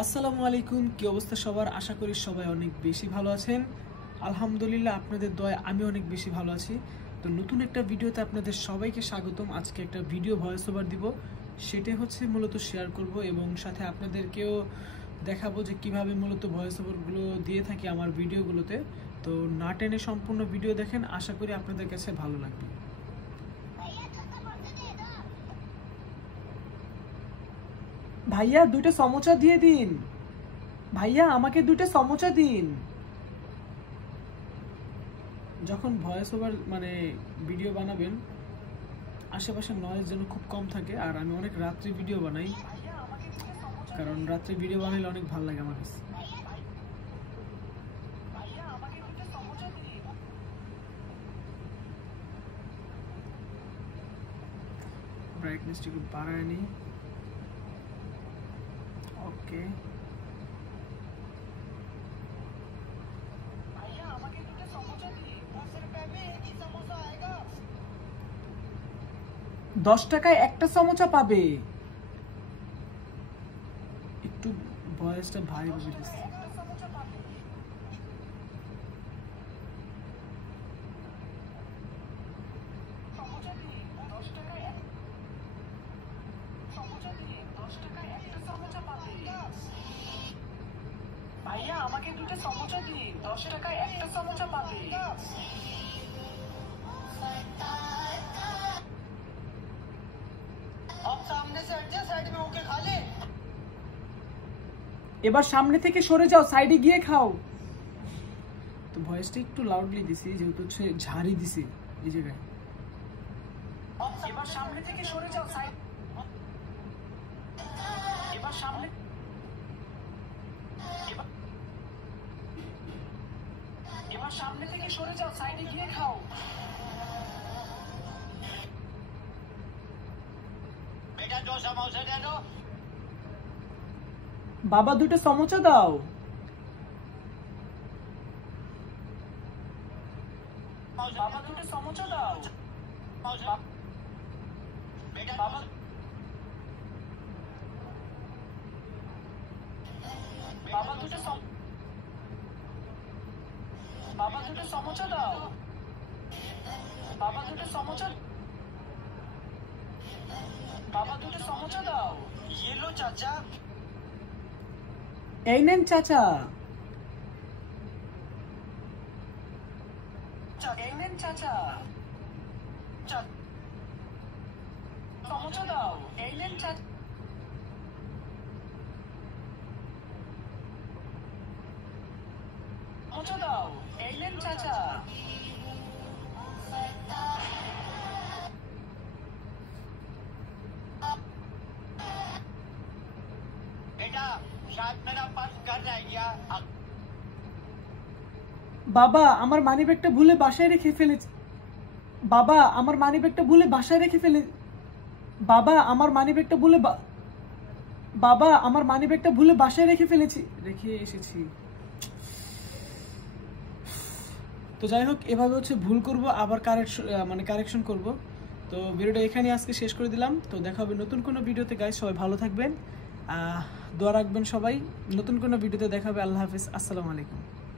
আসসালামু আলাইকুম, কি অবস্থা সবার? আশা করি সবাই অনেক বেশি ভালো আছেন। আলহামদুলিল্লাহ, আপনাদের দয়ায় আমি অনেক বেশি ভালো আছি। তো নতুন একটা ভিডিওতে আপনাদের সবাইকে স্বাগতম। আজকে একটা ভিডিও ভয়েস ওভার দিব, সেটাই হচ্ছে মূলত শেয়ার করব এবং সাথে আপনাদেরকেও দেখাবো যে কিভাবে মূলত ভয়েস ওভারগুলো দিয়ে থাকি আমার ভিডিওগুলোতে। তো না টেনে সম্পূর্ণ ভিডিও দেখেন, আশা করি আপনাদের কাছে ভালো লাগবে। ভাইয়া 2টা সমোসা দিয়ে দিন। ভাইয়া আমাকে 2টা সমোসা দিন। যখন ভয়েস ওভার ভিডিও বানাবেন, আশেপাশের নয়েজ যেন খুব কম থাকে। আর আমি অনেক রাত্রে ভিডিও বানাই, কারণ রাত্রে ভিডিও বানাইলে অনেক ভালো লাগে আমার কাছে। ব্রাইটনেসটা একটু বাড়ায় নি। ওকে, 10 টাকায় একটা সমোসা পাবে। একটু ভয়েসটা ভারী ভাবে দিচ্ছে। ভাইয়া আমাকে 2টা সমোসা দিন, 10 টাকায় একটা সমোসা পাবে। এবার সামনে থেকে সরে যাও, সাইডে গিয়ে খাও। তো ভয়েসটা একটু লাউডলি দিছি, যেহেতু হচ্ছে ঝাড়ি দিছি এই জায়গায়। এবার সামনে থেকে সরে যাও, এবার সামনে এবার সামনে থেকে সরে যাও, সাইডে গিয়ে খাও। বেটা 2 সমোসা দে দো। বাবা 2টা সমোসা দাও। বাবা 2টা সমোসা দাও। বেটা বাবা বাবা 2টা বাবা 2টা সমোসা দাও। বাবা 2টা সমোসা বাবা 2টা সমোসা দাও। ये लो चाचा। এই নেন চাচা। এই নেন চাচা। সমোসা দাও। এই নেন চাচা। সমোসা দাও। এই নেন চাচা। বাবা আমার মানিব্যাগটা ভুলে বাসায় রেখে ফেলেছি। বাবা আমার মানিব্যাগটা ভুলে বাসায় রেখে ফেলে। বাবা আমার মানিব্যাগটা ভুলে বাবা আমার মানিব্যাগটা ভুলে বাসায় রেখে এসেছি। তো যাই হোক, এভাবে হচ্ছে ভুল করব, আবার কারেকশন করব। তো ভিডিওটা এখানে আজকে শেষ করে দিলাম। তো দেখা হবে নতুন কোনো ভিডিওতে। গাইস সবাই ভালো থাকবেন, দোয়া রাখবেন সবাই। নতুন কোনো ভিডিওতে দেখা হবে। আল্লাহ হাফেজ, আসসালামু আলাইকুম।